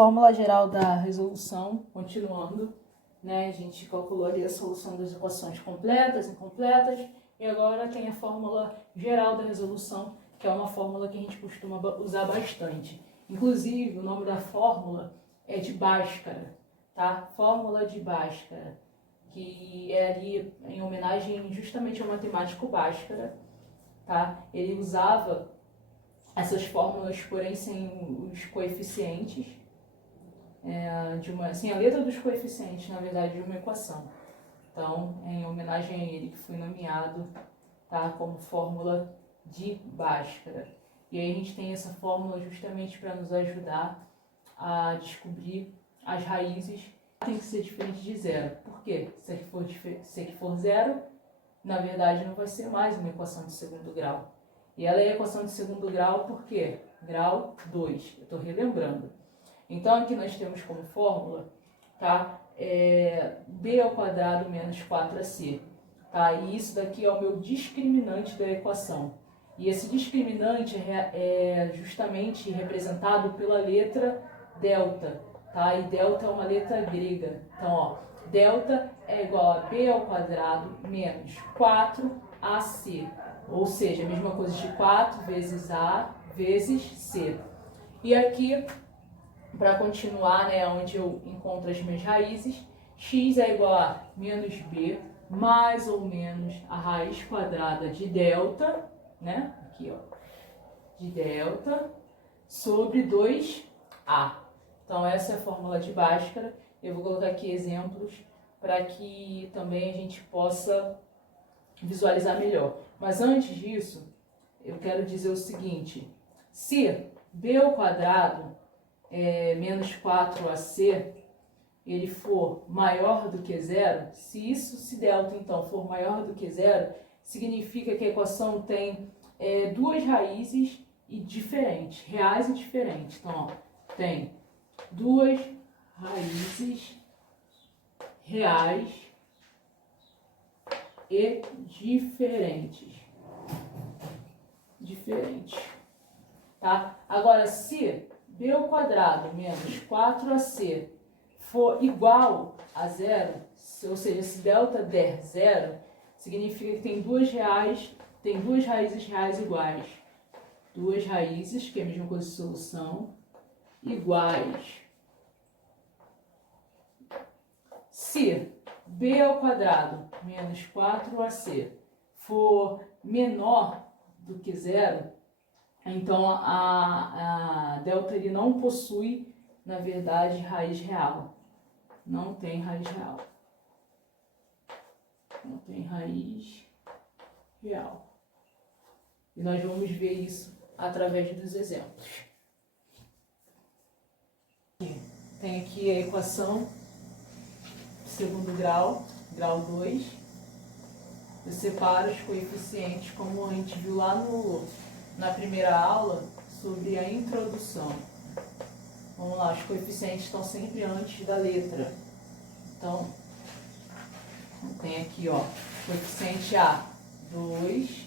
Fórmula geral da resolução, continuando, né? A gente calculou ali a solução das equações completas, incompletas, e agora tem a fórmula geral da resolução, que é uma fórmula que a gente costuma usar bastante. Inclusive, o nome da fórmula é de Bhaskara, tá? Fórmula de Bhaskara, que é ali em homenagem justamente ao matemático Bhaskara, tá? Ele usava essas fórmulas, porém sem os coeficientes, sem a letra dos coeficientes, na verdade, de uma equação. Então, é em homenagem a ele que foi nomeado, tá, como fórmula de Bhaskara. E aí a gente tem essa fórmula justamente para nos ajudar a descobrir as raízes. Tem que ser diferente de zero. Por quê? Se aqui for zero, na verdade não vai ser mais uma equação de segundo grau. E ela é equação de segundo grau por quê? Grau 2. Eu estou relembrando. Então aqui nós temos como fórmula, tá? B ao quadrado menos 4ac. Tá? E isso daqui é o meu discriminante da equação. E esse discriminante é justamente representado pela letra delta. Tá? E delta é uma letra grega. Então, ó, delta é igual a b ao quadrado menos 4ac. Ou seja, a mesma coisa de 4 vezes a vezes c. E aqui, para continuar, né, onde eu encontro as minhas raízes, x é igual a menos b mais ou menos a raiz quadrada de delta, né, aqui ó, de delta, sobre 2a. Então essa é a fórmula de Bhaskara. Eu vou colocar aqui exemplos para que também a gente possa visualizar melhor. Mas antes disso, eu quero dizer o seguinte: se b ao quadrado menos 4ac, ele for maior do que zero, se delta então for maior do que zero, significa que a equação tem duas raízes diferentes, reais e diferentes. Então, ó, tem duas raízes reais e diferentes. Tá? Agora, se b ao quadrado menos 4ac for igual a zero, ou seja, se delta der zero, significa que tem duas raízes reais iguais. Duas raízes, que é a mesma coisa de solução, iguais. Se b ao quadrado menos 4ac for menor do que zero, então a delta ele não possui, na verdade, raiz real. Não tem raiz real. Não tem raiz real. E nós vamos ver isso através dos exemplos. Tem aqui a equação segundo grau, grau 2. Eu separo os coeficientes, como a gente viu lá na primeira aula, sobre a introdução. Vamos lá, os coeficientes estão sempre antes da letra. Então, tem aqui, ó, coeficiente A, 2,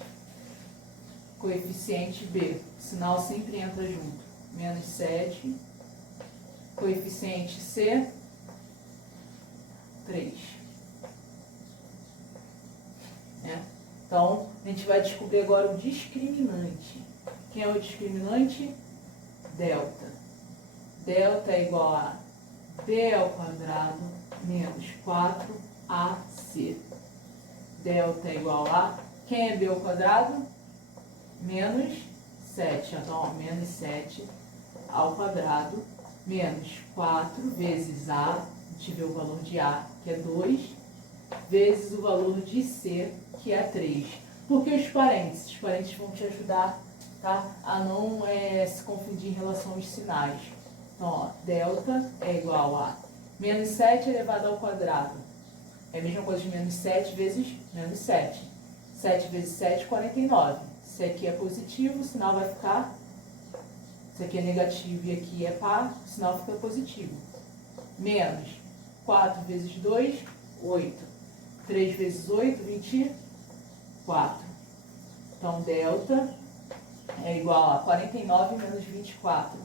coeficiente B, o sinal sempre entra junto, menos 7, coeficiente C, 3. Então, a gente vai descobrir agora o discriminante. Quem é o discriminante? Delta. Delta é igual a b ao quadrado menos 4ac. Delta é igual a... Quem é b ao quadrado? Menos 7. Então, ó, menos 7 ao quadrado menos 4 vezes a, a gente vê o valor de a, que é 2, vezes o valor de c, que é 3. Por que os parênteses? Os parênteses vão te ajudar, tá, a não se confundir em relação aos sinais. Então, ó, delta é igual a menos 7 elevado ao quadrado. É a mesma coisa de menos 7 vezes menos 7. 7 vezes 7, 49. Se aqui é positivo, o sinal vai ficar... Se aqui é negativo e aqui é par, o sinal fica positivo. Menos 4 vezes 2, 8. 3 vezes 8, 24. Então, delta é igual a 49 menos 24.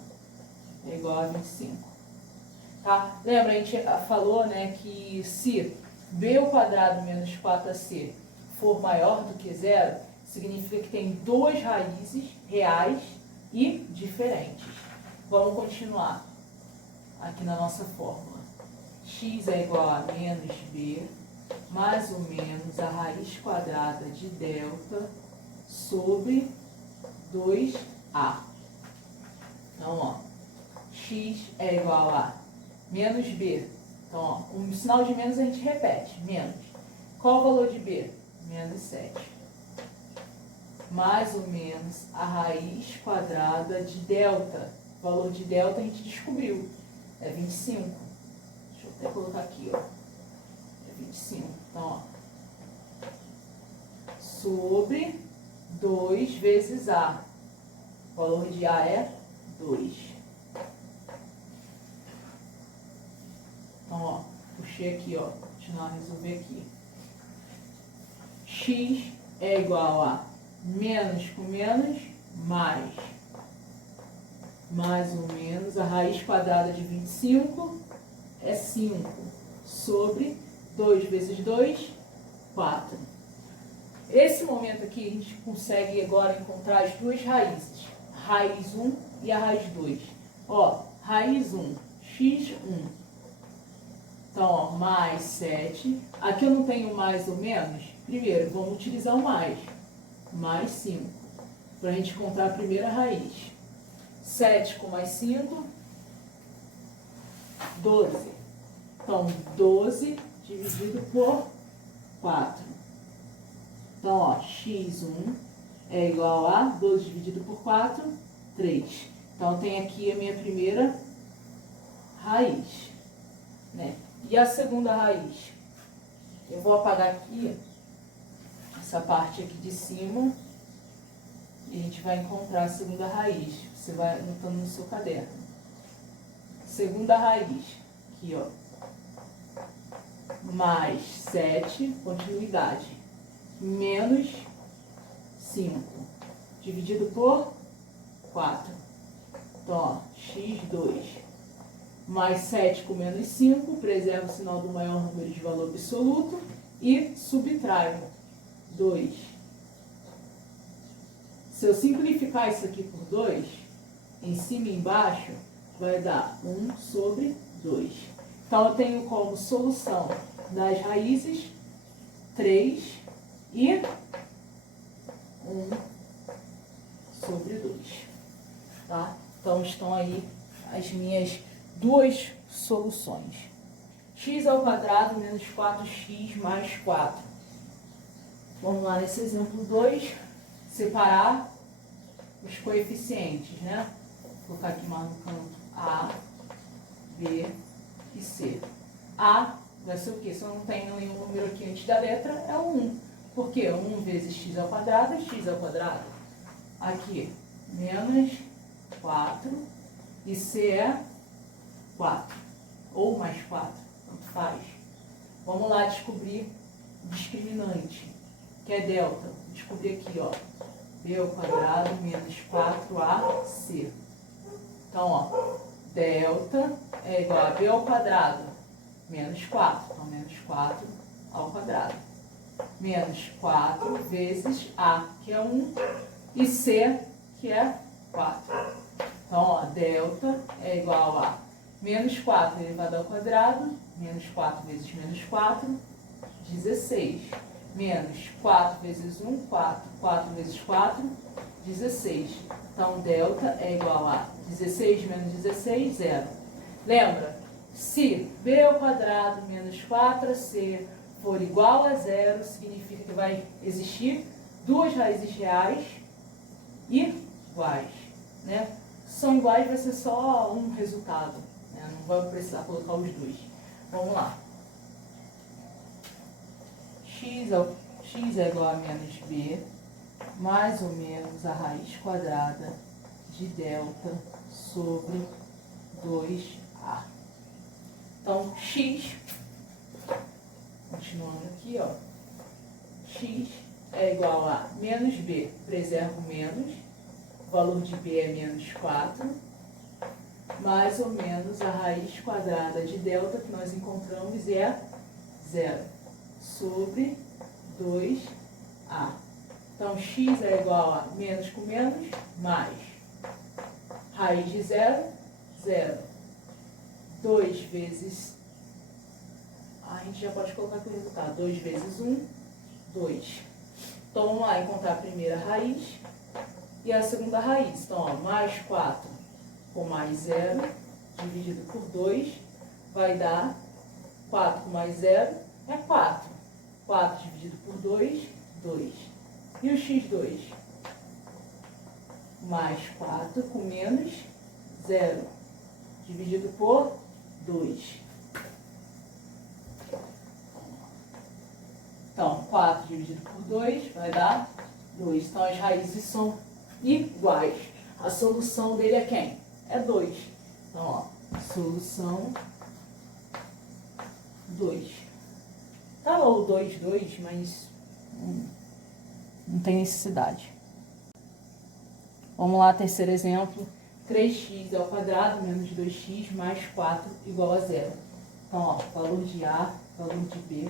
É igual a 25. Tá? Lembra, a gente falou, né, que se b ao quadrado menos 4ac for maior do que zero, significa que tem duas raízes reais e diferentes. Vamos continuar aqui na nossa fórmula. X é igual a menos b mais ou menos a raiz quadrada de delta sobre 2a. Então, ó, x é igual a menos b. Então, ó, um sinal de menos a gente repete, menos. Qual o valor de b? Menos 7. Mais ou menos a raiz quadrada de delta. O valor de delta a gente descobriu, é 25. Deixa eu até colocar aqui, ó. É 25. Então, ó, sobre 2 vezes a. O valor de a é 2. Então, ó, puxei aqui, ó, continuar a resolver aqui. X é igual a menos com menos, mais ou menos, a raiz quadrada de 25 é 5, sobre 2 vezes 2, 4. Esse momento aqui, a gente consegue agora encontrar as duas raízes, raiz 1 e a raiz 2. Ó, raiz 1, x1. Então, ó, mais 7. Aqui eu não tenho mais ou menos. Primeiro, vamos utilizar o mais. Mais 5. Para a gente encontrar a primeira raiz. 7 com mais 5, 12. Então, 12 dividido por 4. Então, ó, x1 é igual a 12 dividido por 4, 3. Então, tem aqui a minha primeira raiz, né? E a segunda raiz? Eu vou apagar aqui essa parte aqui de cima e a gente vai encontrar a segunda raiz. Você vai anotando no seu caderno. Segunda raiz, aqui, ó. Mais 7, continuidade, menos 5, dividido por 4. Então, ó, x2 mais 7 com menos 5, preserva o sinal do maior número de valor absoluto e subtrai 2. Se eu simplificar isso aqui por 2, em cima e embaixo, vai dar 1 sobre 2. Então, eu tenho como solução das raízes 3 e 1 sobre 2. Tá? Então, estão aí as minhas duas soluções. X ao quadrado menos 4x mais 4. Vamos lá nesse exemplo 2, separar os coeficientes, né? Vou colocar aqui mais no canto A, B e C. A vai ser o quê? Se eu não tenho nenhum número aqui antes da letra, é o 1. Por quê? 1 vezes x ao quadrado é x ao quadrado. Aqui, menos 4 e C é 4, ou mais 4, tanto faz. Vamos lá descobrir o discriminante, que é delta. Vou descobrir aqui, ó, b ao quadrado menos 4ac. Então, ó, delta é igual a b ao quadrado menos 4, então menos 4 ao quadrado. Menos 4 vezes a, que é 1, e c, que é 4. Então, ó, delta é igual a menos 4 elevado ao quadrado, menos 4 vezes menos 4, 16. Menos 4 vezes 1, 4. 4 vezes 4, 16. Então, delta é igual a 16 menos 16, 0. Lembra? Se b ao quadrado menos 4ac for igual a 0, significa que vai existir duas raízes reais e iguais, né? São iguais, vai ser só um resultado, né? Não vai precisar colocar os dois. Vamos lá. X é igual a menos b, mais ou menos a raiz quadrada de delta sobre 2a. Então, x, continuando aqui, ó, x é igual a menos b, preservo menos, o valor de b é menos 4, mais ou menos a raiz quadrada de delta que nós encontramos é 0 sobre 2a. Então, x é igual a menos com menos, mais raiz de 0, 0. 2 vezes... A gente já pode colocar aqui o resultado. 2 vezes 1, 2. Então, vamos lá encontrar a primeira raiz e a segunda raiz. Então, ó, mais 4 com mais 0, dividido por 2, vai dar 4 com mais 0 é 4. 4 dividido por 2, 2. E o x2? Mais 4 com menos 0, dividido por 2. Então, 4 dividido por 2 vai dar 2. Então, as raízes são iguais. A solução dele é quem? É 2. Então, ó, solução 2. Tá lá o 2, 2, mas não tem necessidade. Vamos lá, terceiro exemplo. 3x ao quadrado menos 2x mais 4 igual a 0. Então, ó, valor de A, valor de B,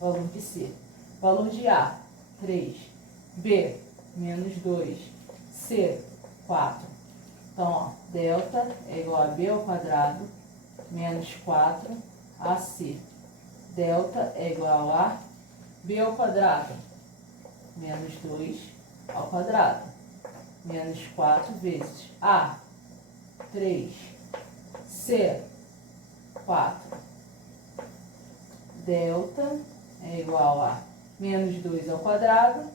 valor de C. Valor de A, 3. B, menos 2. C, 4. Então, ó, delta é igual a B ao quadrado menos 4 AC. Delta é igual a B ao quadrado menos 2 ao quadrado menos 4 vezes A, 3. C, 4. Delta é igual a menos 2 ao quadrado,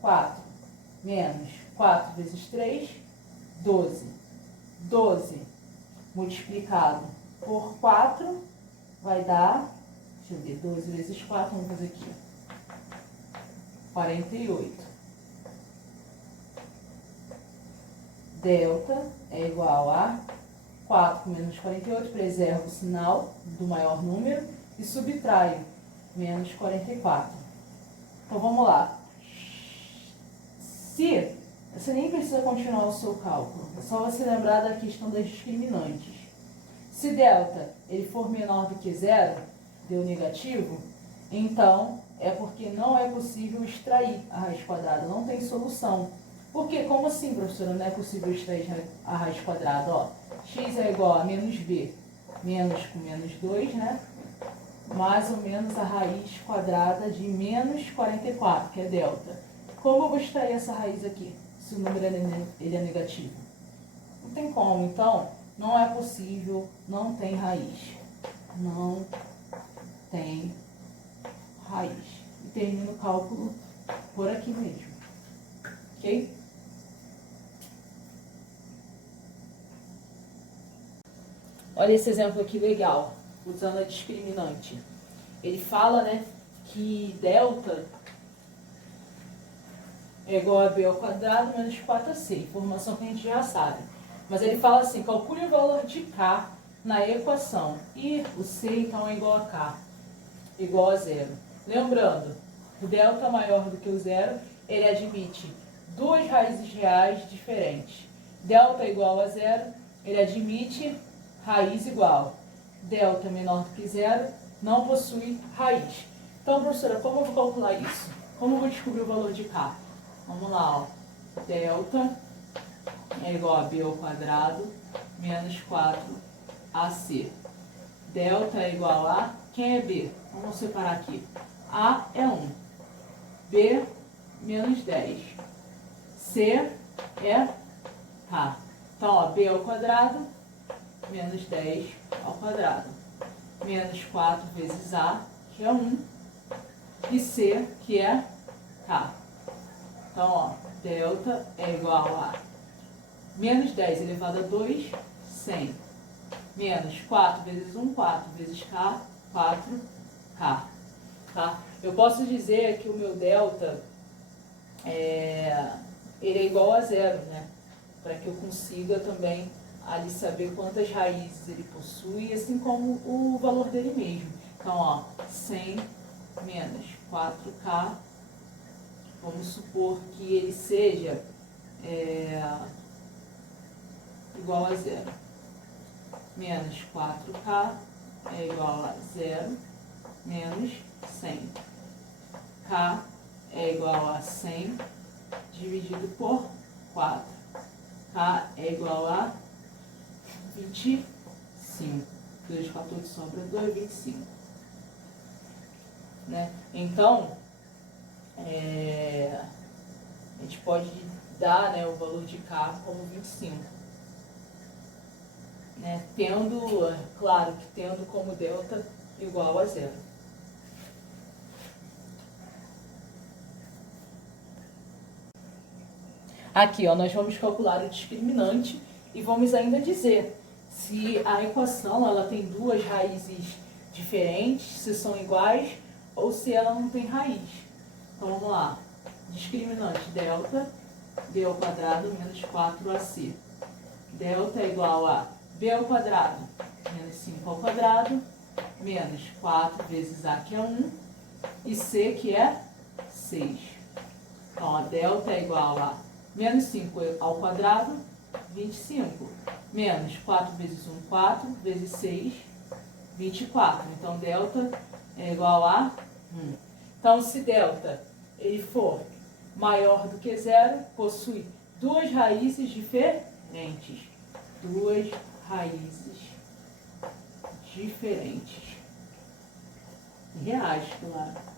4, menos 4 vezes 3, 12. 12 multiplicado por 4 vai dar, deixa eu ver, 12 vezes 4, vamos fazer aqui, 48. Delta é igual a 4 menos 48, preservo o sinal do maior número e subtraio menos 44. Então, vamos lá. Se você nem precisa continuar o seu cálculo, é só você lembrar da questão das discriminantes. Se delta ele for menor do que 0, deu negativo, então é porque não é possível extrair a raiz quadrada, não tem solução. Porque, como assim, professora, não é possível extrair a raiz quadrada? Ó, x é igual a menos b, menos com menos 2, né? Mais ou menos a raiz quadrada de menos 44, que é delta. Como eu vou extrair essa raiz aqui, se o número ele é negativo? Não tem como, então, não é possível, não tem raiz. Não tem raiz. E termino o cálculo por aqui mesmo. Ok? Olha esse exemplo aqui legal, usando a discriminante. Ele fala, né, que delta é igual a b ao quadrado menos 4ac, informação que a gente já sabe. Mas ele fala assim, calcule o valor de k na equação. E o c, então, é igual a k, igual a 0. Lembrando, o delta maior do que o 0, ele admite duas raízes reais diferentes. Delta igual a 0, ele admite raiz igual. Delta menor do que 0, não possui raiz. Então, professora, como eu vou calcular isso? Como eu vou descobrir o valor de k? Vamos lá, ó. Delta é igual a b ao quadrado menos 4ac. Delta é igual a... Quem é b? Vamos separar aqui. A é 1. B, menos 10. C é k. Então, ó, b ao quadrado menos 10 ao quadrado. Menos 4 vezes a, que é 1. E c, que é k. Então, ó, delta é igual a menos 10 elevado a 2, 100. Menos 4 vezes 1, 4 vezes k, 4k. Tá? Eu posso dizer que o meu delta ele é igual a 0, né? Para que eu consiga também ali saber quantas raízes ele possui, assim como o valor dele mesmo. Então, ó, 100 menos 4k, vamos supor que ele seja igual a 0. menos 4K é igual a 0 menos 100. K é igual a 100 dividido por 4. K é igual a 25. 2, 14 sobra 2, 25. Né? Então, a gente pode dar, né, o valor de K como 25. Né? Tendo, claro que tendo como delta igual a 0. Aqui, ó, nós vamos calcular o discriminante e vamos ainda dizer se a equação ela tem duas raízes diferentes, se são iguais ou se ela não tem raiz. Então vamos lá. Discriminante delta b ao quadrado menos 4ac. Delta é igual a b ao quadrado menos 5 ao quadrado menos 4 vezes a, que é 1, e c, que é 6. Então a delta é igual a menos 5 ao quadrado, 25. Menos 4 vezes 1, 4, vezes 6, 24. Então, delta é igual a 1. Então, se delta ele for maior do que 0, possui duas raízes diferentes. Duas raízes diferentes. Reais, claro.